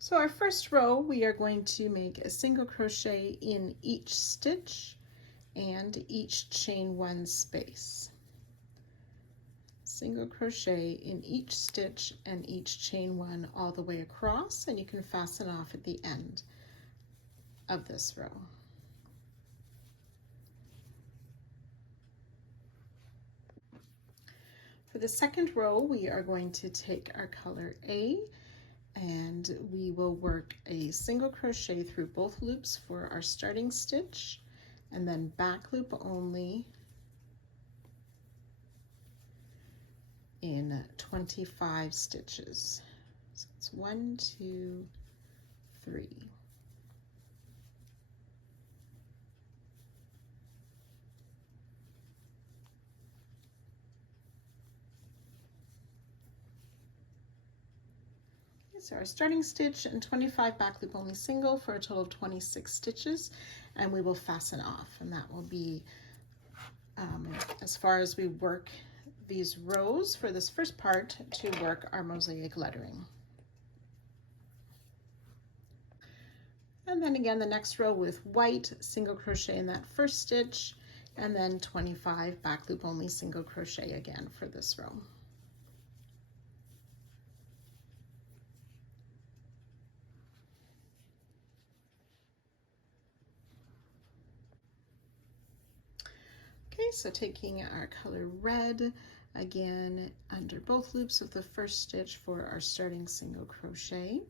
So our first row, we are going to make a single crochet in each stitch and each chain one space. Single crochet in each stitch and each chain one all the way across, and you can fasten off at the end of this row. For the second row, we are going to take our color A, and we will work a single crochet through both loops for our starting stitch, and then back loop only in 25 stitches. So it's 1, 2, 3. So our starting stitch and 25 back loop only single for a total of 26 stitches, and we will fasten off, and that will be as far as we work these rows for this first part to work our mosaic lettering. And then again the next row with white, single crochet in that first stitch, and then 25 back loop only single crochet again for this row. Okay, so taking our color red, again under both loops of the first stitch for our starting single crochet,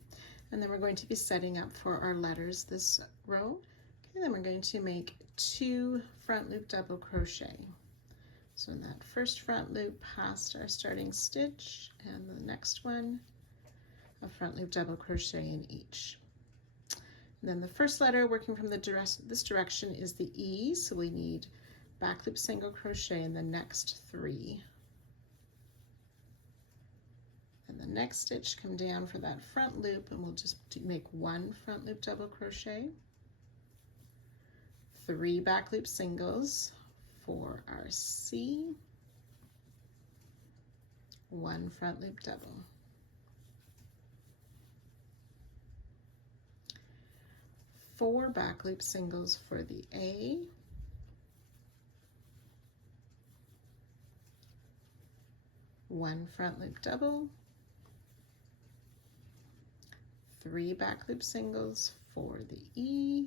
and then we're going to be setting up for our letters this row. Okay, then we're going to make 2 front loop double crochet. So in that first front loop past our starting stitch, and the next one, a front loop double crochet in each. And then the first letter working from this direction is the E, so we need back loop single crochet in the next 3. And the next stitch, come down for that front loop, and we'll just make 1 front loop double crochet, 3 back loop singles for our C, 1 front loop double. Four back loop singles for the A, 1 front loop double, 3 back loop singles for the E,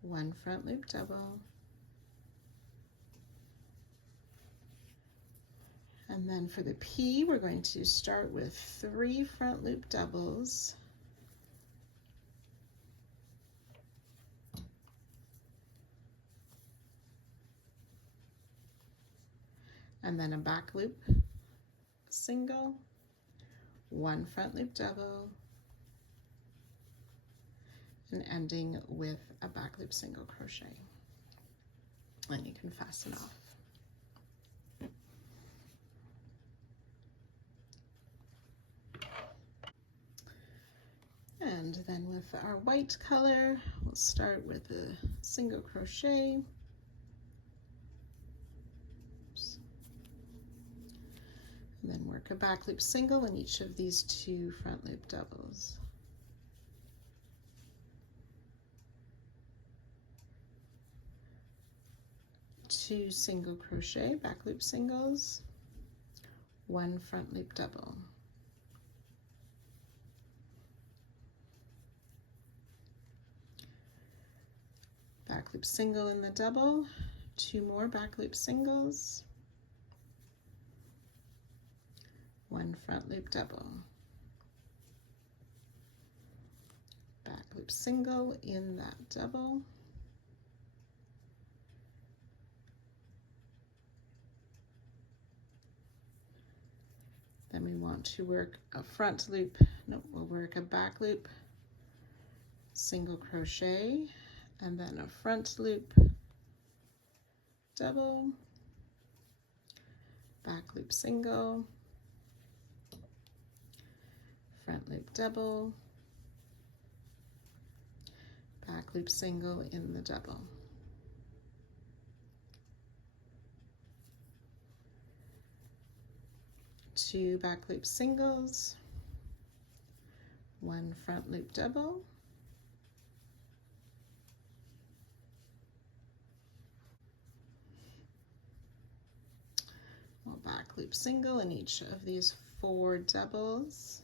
1 front loop double, and then for the P we're going to start with 3 front loop doubles, and then a back loop single, 1 front loop double, and ending with a back loop single crochet, and you can fasten off. And then with our white color, we'll start with a single crochet. Oops. And then work a back loop single in each of these 2 front loop doubles. Two single crochet back loop singles, 1 front loop double. Back loop single in the double, 2 more back loop singles, 1 front loop double. Back loop single in that double, then we want to work a front loop, no, we'll work a back loop single crochet, and then a front loop double, back loop single, front loop double, back loop single in the double. 2 back loop singles, 1 front loop double, one back loop single in each of these 4 doubles,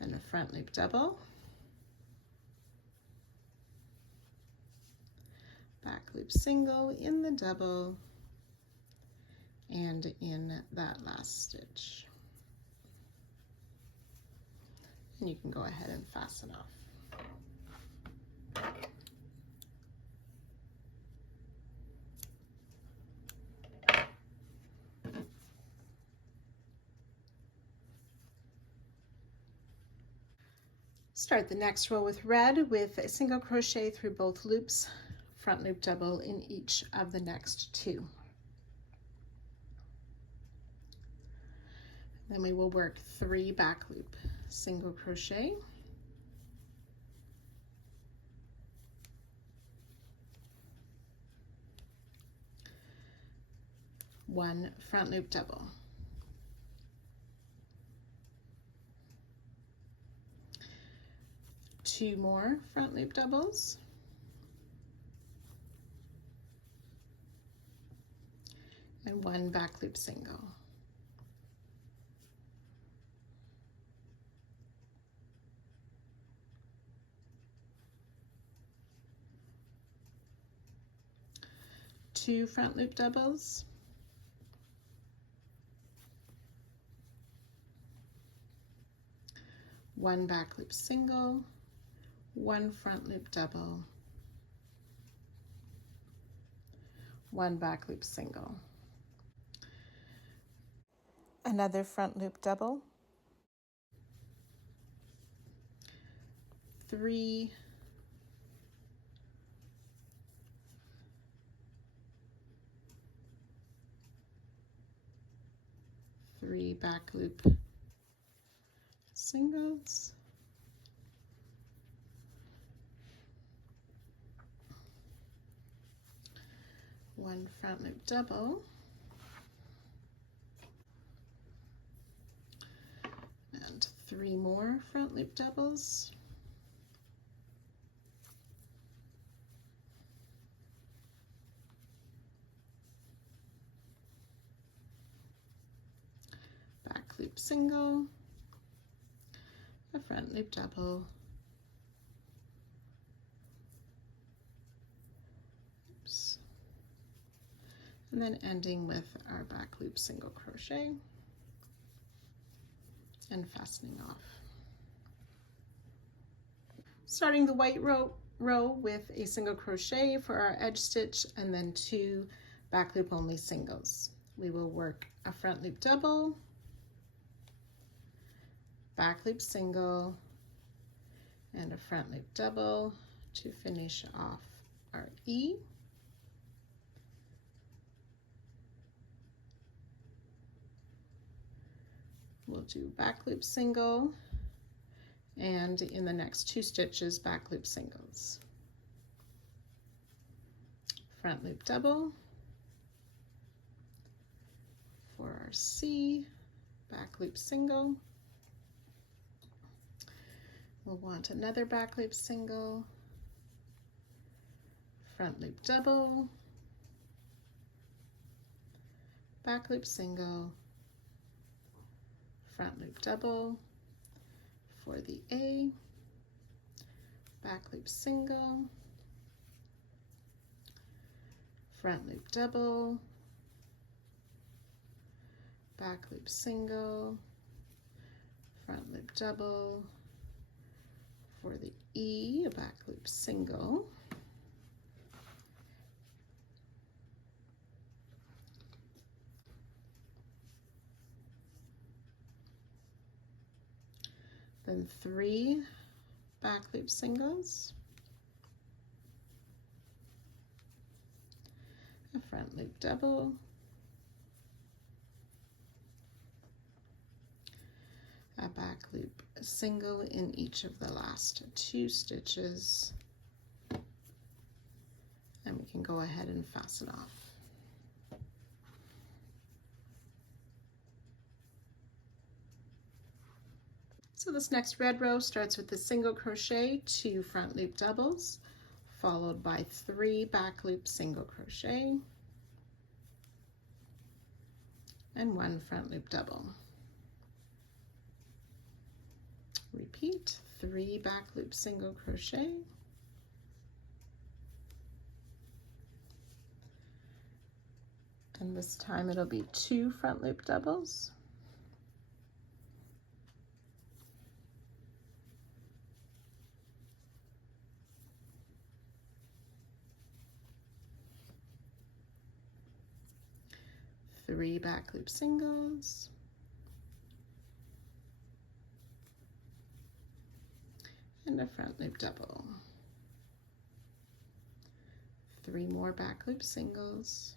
and a front loop double, back loop single in the double, and in that last stitch. And you can go ahead and fasten off. Start the next row with red with a single crochet through both loops, front loop double in each of the next 2. Then we will work 3 back loop single crochet, 1 front loop double, 2 more front loop doubles, and 1 back loop single. Two front loop doubles, one back loop single, 1 front loop double, 1 back loop single, another front loop double, 3 back loop singles, 1 front loop double, and 3 more front loop doubles, back loop single, a front loop double, oops, and then ending with our back loop single crochet and fastening off. Starting the white row with a single crochet for our edge stitch and then 2 back loop only singles. We will work a front loop double, back loop single, and a front loop double to finish off our E. We'll do back loop single, and in the next 2 stitches, back loop singles. Front loop double for our C, back loop single. We'll want another back loop single, front loop double, back loop single, front loop double for the A, back loop single, front loop double, back loop single, front loop double for the E, a back loop single, then 3 back loop singles, a front loop double, a back loop single in each of the last 2 stitches, and we can go ahead and fasten off. So this next red row starts with a single crochet, 2 front loop doubles, followed by 3 back loop single crochet, and 1 front loop double. Repeat, 3 back loop single crochet, and this time it'll be 2 front loop doubles, three back loop singles, and a front loop double, 3 more back loop singles,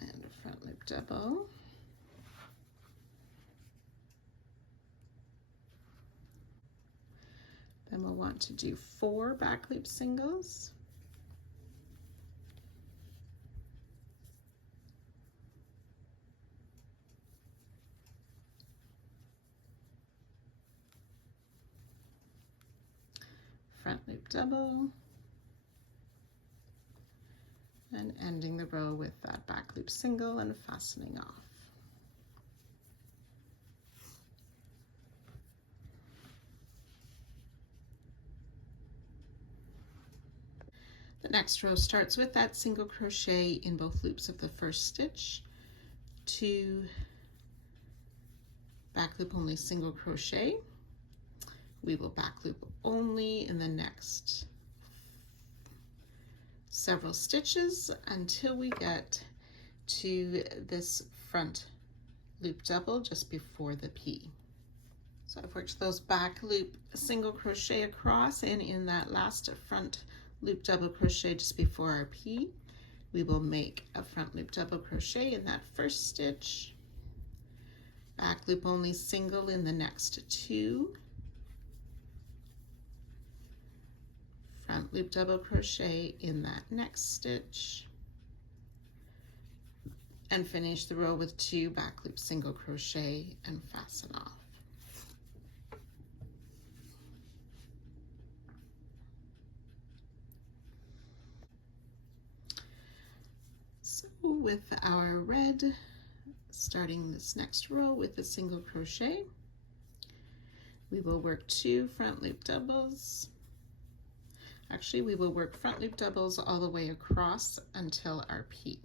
and a front loop double, then we'll want to do 4 back loop singles, front loop double, and ending the row with that back loop single and fastening off. The next row starts with that single crochet in both loops of the first stitch, 2 back loop only single crochet. We will back loop only in the next several stitches until we get to this front loop double just before the P. So I've worked those back loop single crochet across, and in that last front loop double crochet just before our P, we will make a front loop double crochet in that first stitch, back loop only single in the next 2, front loop double crochet in that next stitch, and finish the row with 2 back loop single crochet and fasten off. So with our red, starting this next row with a single crochet, we will work 2 front loop doubles. Actually, we will work front loop doubles all the way across until our P.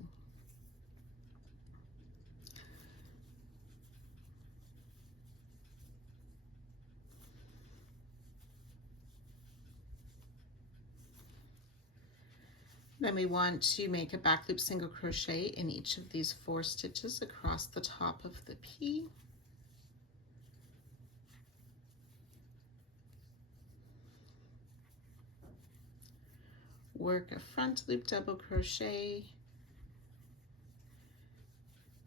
Then we want to make a back loop single crochet in each of these 4 stitches across the top of the P. Work a front loop double crochet,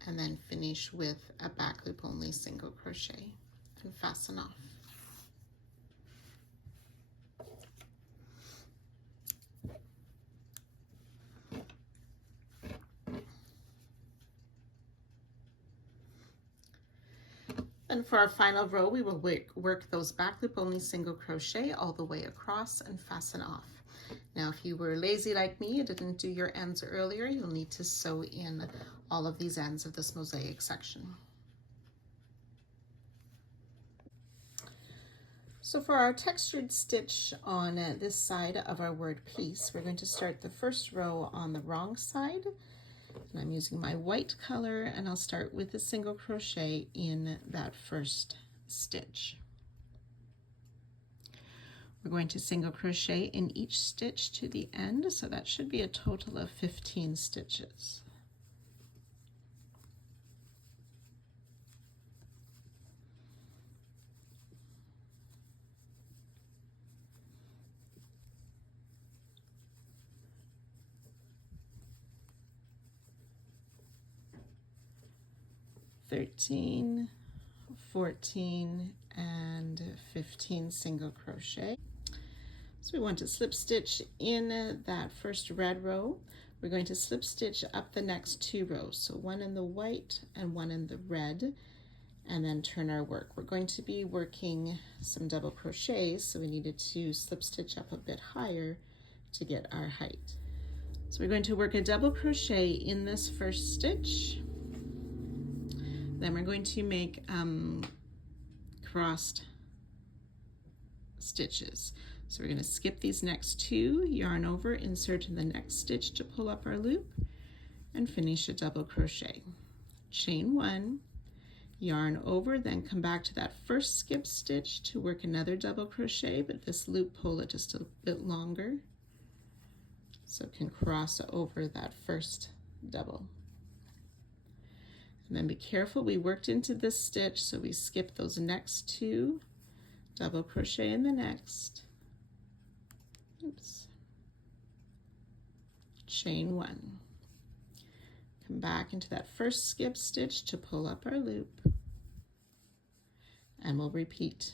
and then finish with a back loop only single crochet and fasten off. And for our final row, we will work those back loop only single crochet all the way across and fasten off. Now, if you were lazy like me, you didn't do your ends earlier, you'll need to sew in all of these ends of this mosaic section. So for our textured stitch on this side of our word piece, we're going to start the first row on the wrong side. And I'm using my white color, and I'll start with a single crochet in that first stitch. We're going to single crochet in each stitch to the end, so that should be a total of 15 stitches. (13, 14, and 15 single crochet. So we want to slip stitch in that first red row we're going to slip stitch up the next 2 rows. So one in the white and one in the red, and then turn our work. We're going to be working some double crochets, so we needed to slip stitch up a bit higher to get our height. So we're going to work a double crochet in this first stitch. Then we're going to make crossed stitches. So we're going to skip these next 2, yarn over, insert in the next stitch to pull up our loop, and finish a double crochet. Chain 1, yarn over, then come back to that first skip stitch to work another double crochet, but this loop pull it just a bit longer so it can cross over that first double. And then be careful, we worked into this stitch, so we skip those next 2, double crochet in the next, oops, chain 1. Come back into that first skip stitch to pull up our loop, and we'll repeat.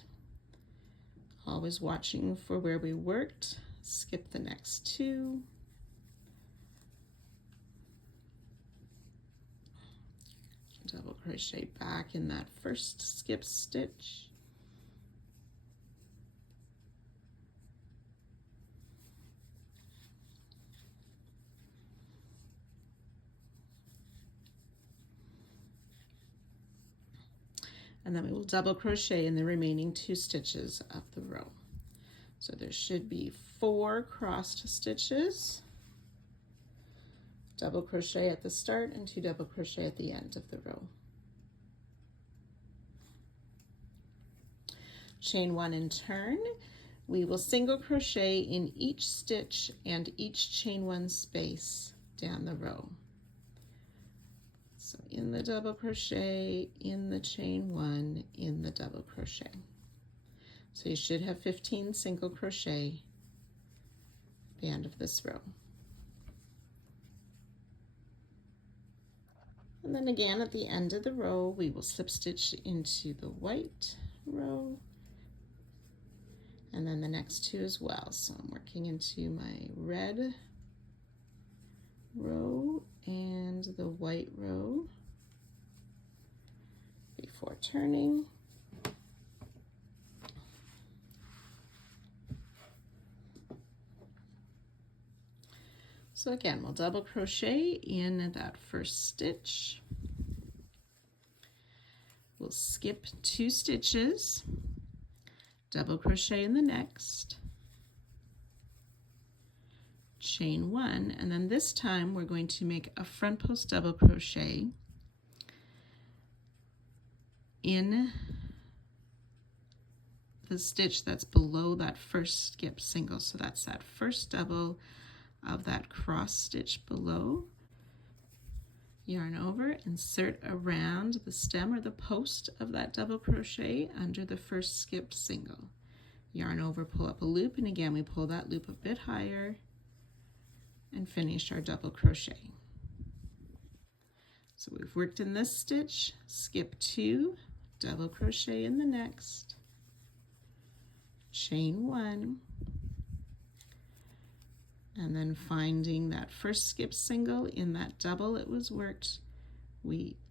Always watching for where we worked, skip the next 2, double crochet back in that first skip stitch, and then we will double crochet in the remaining 2 stitches of the row. So there should be 4 crossed stitches, double crochet at the start and 2 double crochet at the end of the row. Chain 1 and turn. We will single crochet in each stitch and each chain 1 space down the row. So in the double crochet, in the chain 1, in the double crochet. So you should have 15 single crochet at the end of this row. And then again at the end of the row, we will slip stitch into the white row, and then the next 2 as well. So I'm working into my red row and the white row before turning. So again, we'll double crochet in that first stitch. We'll skip 2 stitches, double crochet in the next, chain 1, and then this time we're going to make a front post double crochet in the stitch that's below that first skip single. So that's that first double of that cross stitch below. Yarn over, insert around the stem or the post of that double crochet under the first skipped single. Yarn over, pull up a loop, and again we pull that loop a bit higher and finish our double crochet. So we've worked in this stitch, skip 2, double crochet in the next, chain 1, and then finding that first skip single in that double it was worked,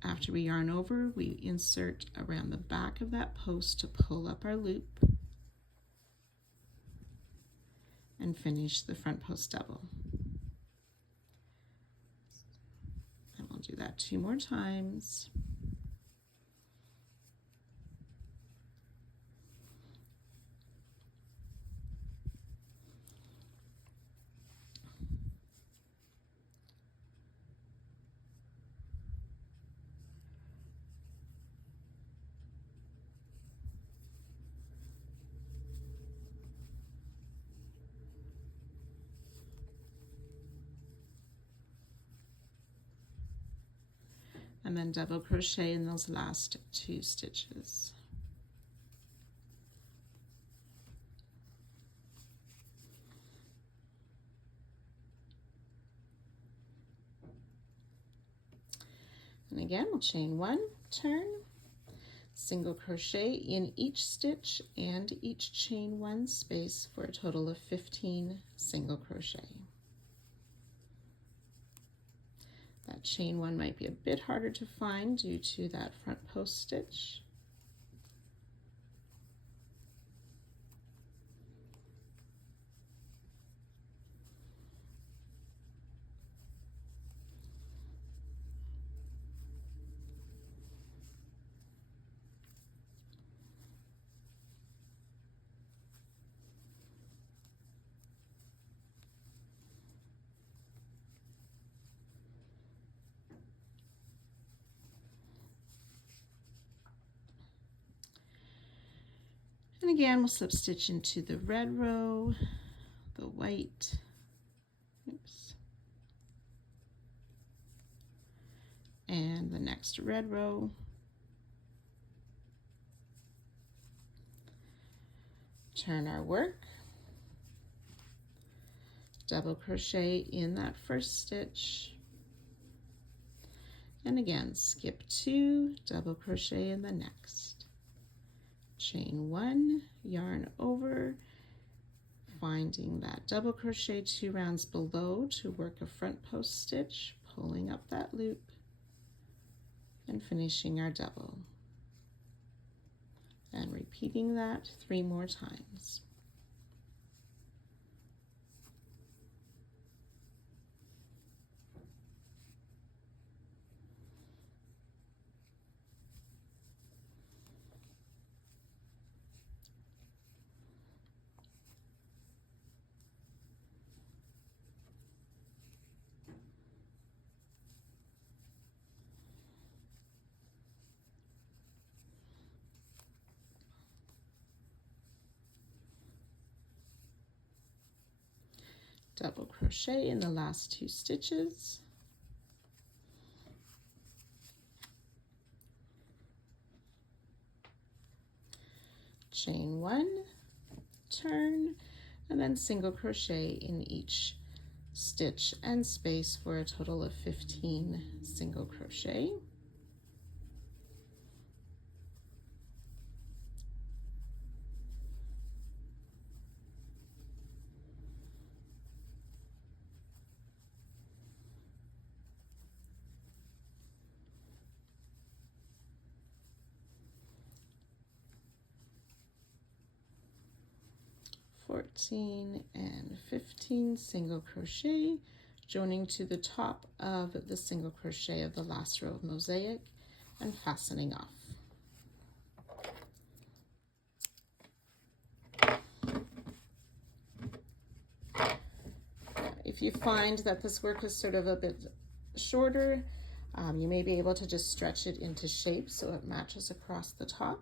after we yarn over, we insert around the back of that post to pull up our loop and finish the front post double. And we'll do that 2 more times. And then double crochet in those last 2 stitches. And again, we'll chain 1, turn, single crochet in each stitch and each chain 1 space for a total of 15 single crochet. chain one might be a bit harder to find due to that front post stitch. And again, we'll slip stitch into the red row, the white, oops, and the next red row. Turn our work, double crochet in that first stitch, and again, skip 2, double crochet in the next. Chain 1, yarn over, finding that double crochet 2 rounds below to work a front post stitch, pulling up that loop, and finishing our double. And repeating that 3 more times. Double crochet in the last 2 stitches. Chain 1, turn, and then single crochet in each stitch and space for a total of 15 single crochet. And 15 single crochet, joining to the top of the single crochet of the last row of mosaic and fastening off. If you find that this work is sort of a bit shorter, you may be able to just stretch it into shape so it matches across the top.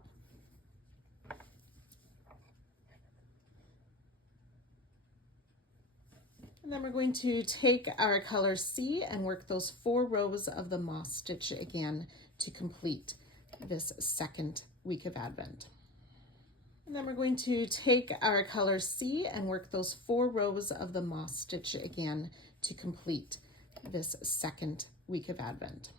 And then we're going to take our color C and work those 4 rows of the moss stitch again to complete this second week of Advent. And then we're going to take our color C and work those 4 rows of the moss stitch again to complete this second week of Advent.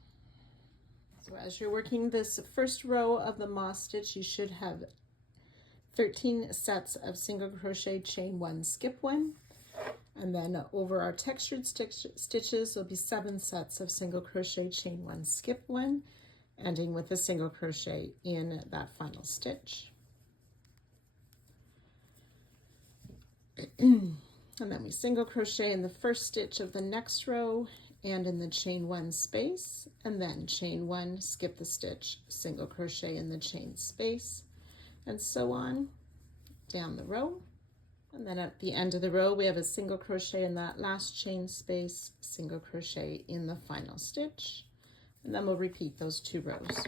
So as you're working this first row of the moss stitch, you should have 13 sets of single crochet, chain 1, skip 1. And then over our textured stitches, there'll be 7 sets of single crochet, chain 1, skip 1, ending with a single crochet in that final stitch. And then we single crochet in the first stitch of the next row and in the chain 1 space, and then chain 1, skip the stitch, single crochet in the chain space, and so on down the row. And then at the end of the row, we have a single crochet in that last chain space, single crochet in the final stitch, and then we'll repeat those 2 rows.